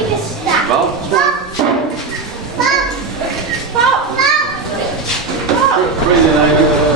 Well, breathing over.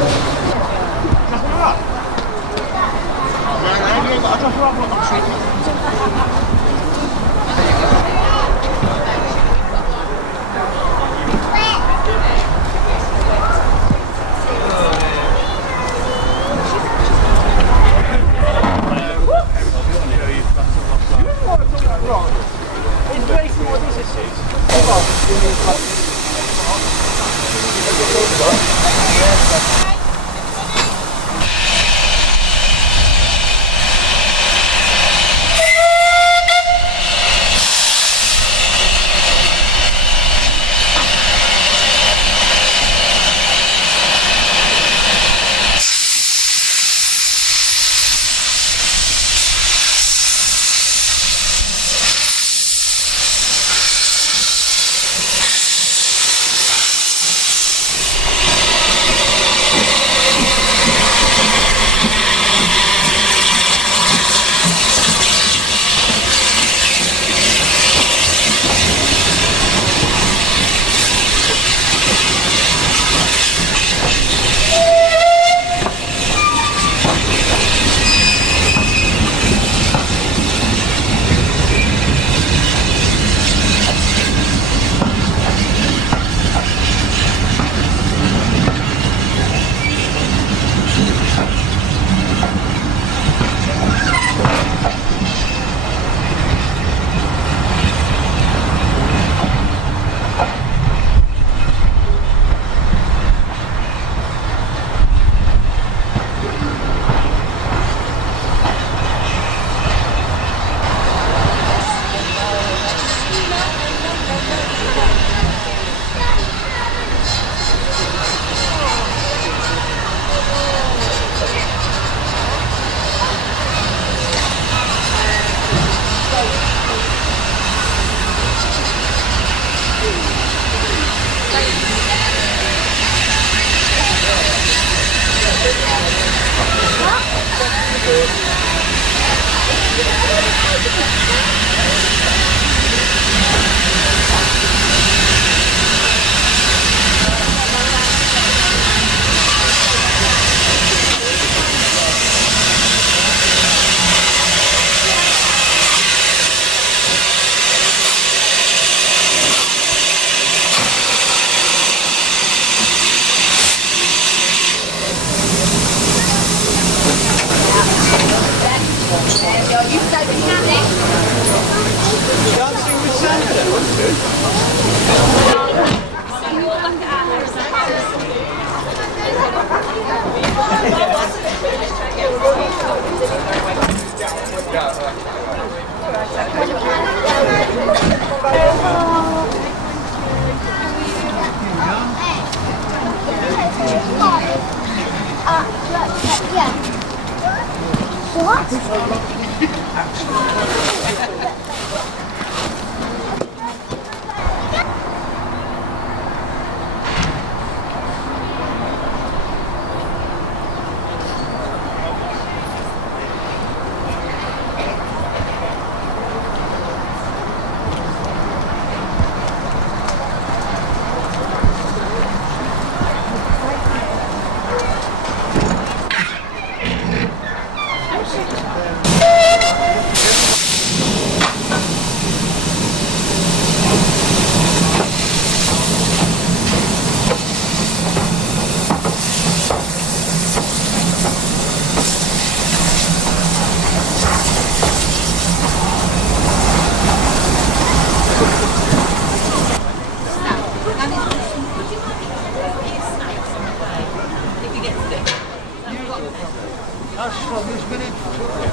That's from this minute,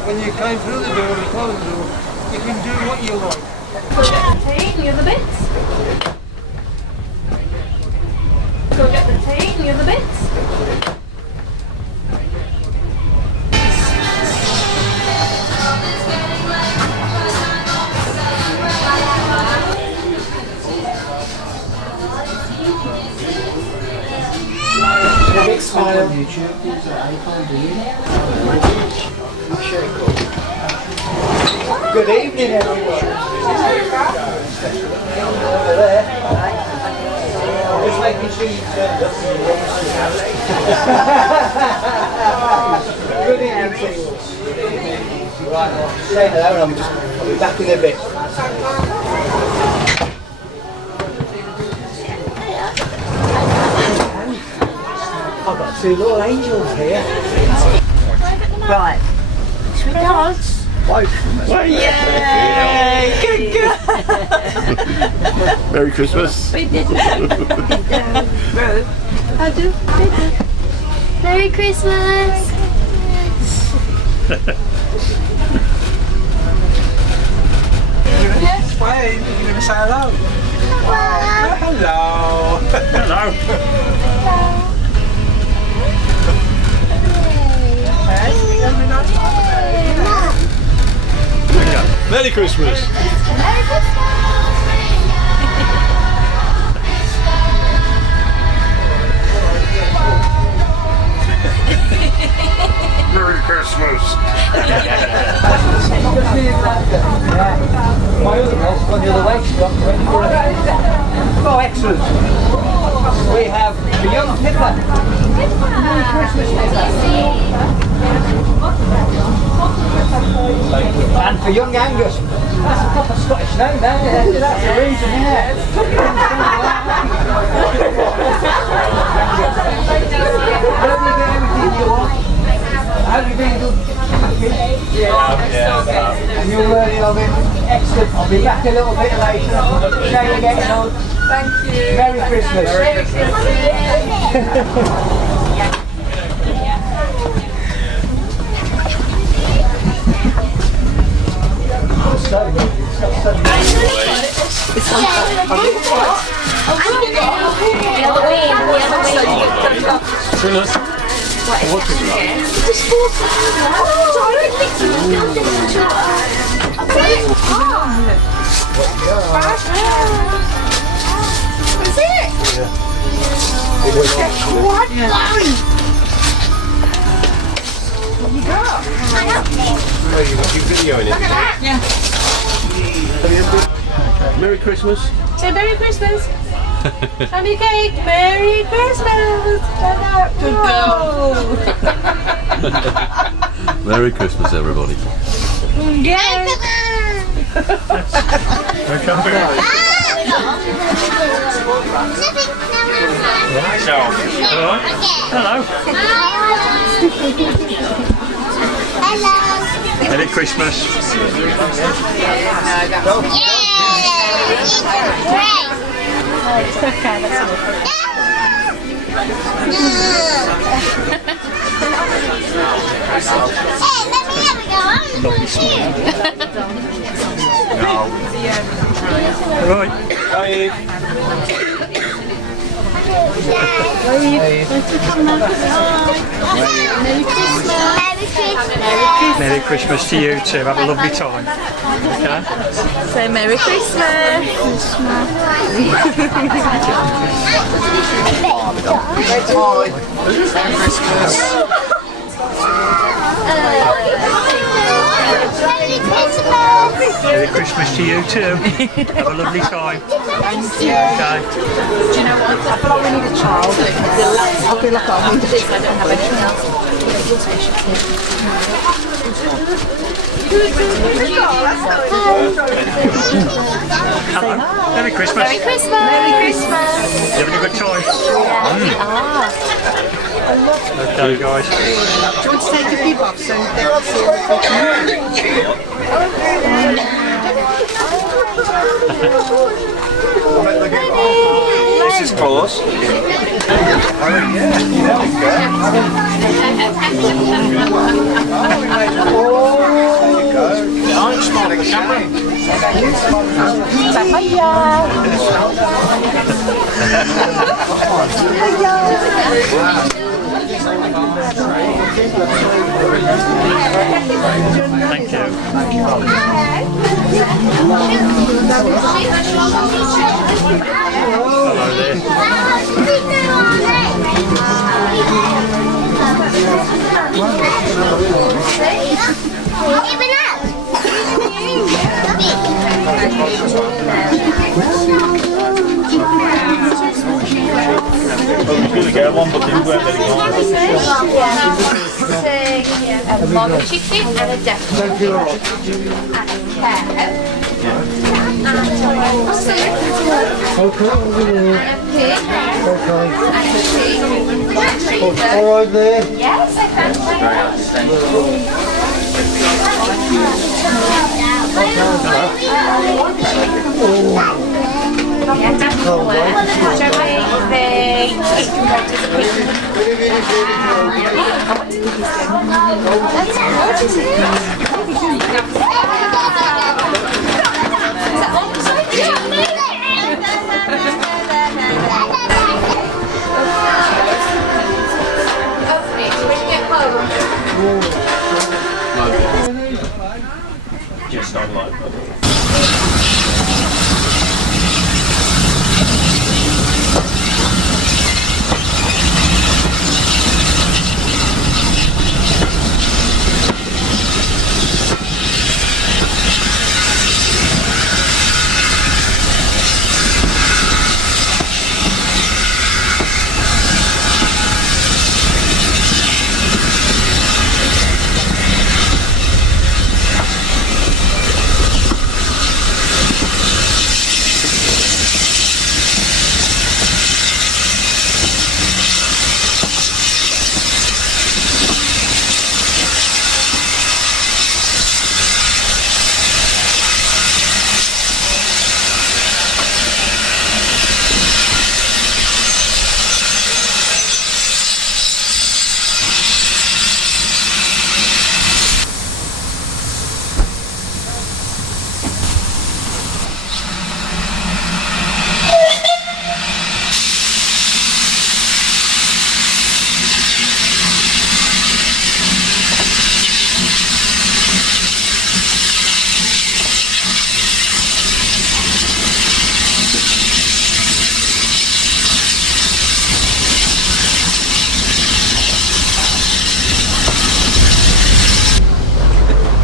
when you came through the door and closed the door, you can do what you like. Tea and the other bits. Go get the tea and the other bits. Big smile. Good evening, everyone. Over there. Just making sure you turned up. Good evening, people. Right, I'll say hello and I'll be back in a bit. I've got two little angels here. Right. Should we dance? Yay! Good girl! Merry Christmas. We did that. I do. Merry Christmas! Wait, you're going to say hello? Hello. Hello. Merry Christmas. Merry Christmas. My other girl's gone the other way. She's got ready for it. Oh, excellent. We have the young Pippa. Merry Christmas, Pippa. And for young Angus. That's a proper Scottish name, that. That's the reason, yeah. How do you get everything you want? How have you been good? Yeah. And you're worthy of it. Excellent. I'll be back a little bit later. Show you getting on. Thank you. Merry Christmas. Merry Christmas. You videoing it? Merry Christmas. Say Merry Christmas. Have your cake. Merry Christmas. Merry Christmas, everybody. Merry Christmas. It's okay, that's enough. Lovely smile. Right. Merry Christmas to you too. Have a lovely time. Okay? Say Merry Christmas. Merry Christmas to you too. Have a lovely time. Thank you. Okay. Do you know what? I feel like we need a child. I feel like I need this. I don't have anything else. Hello. Merry Christmas. Merry Christmas. Merry Christmas. You having a good time? Okay, guys. Do you want to take a few off so they can see This is close. Thank you. Hello there. Even up! A mod chicken and a duck. And a pear. And a tomato. And a pig. And a pig. One treat. All right there. Yes, I Just online.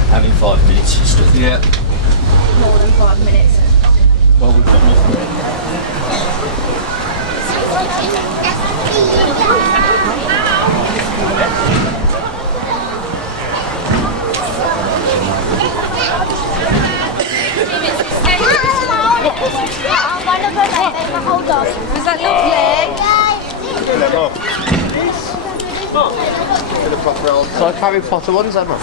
Having 5 minutes still. Yeah. More than 5 minutes. Well, we've got nothing. Is that your leg? It's like Harry Potter ones, Emma.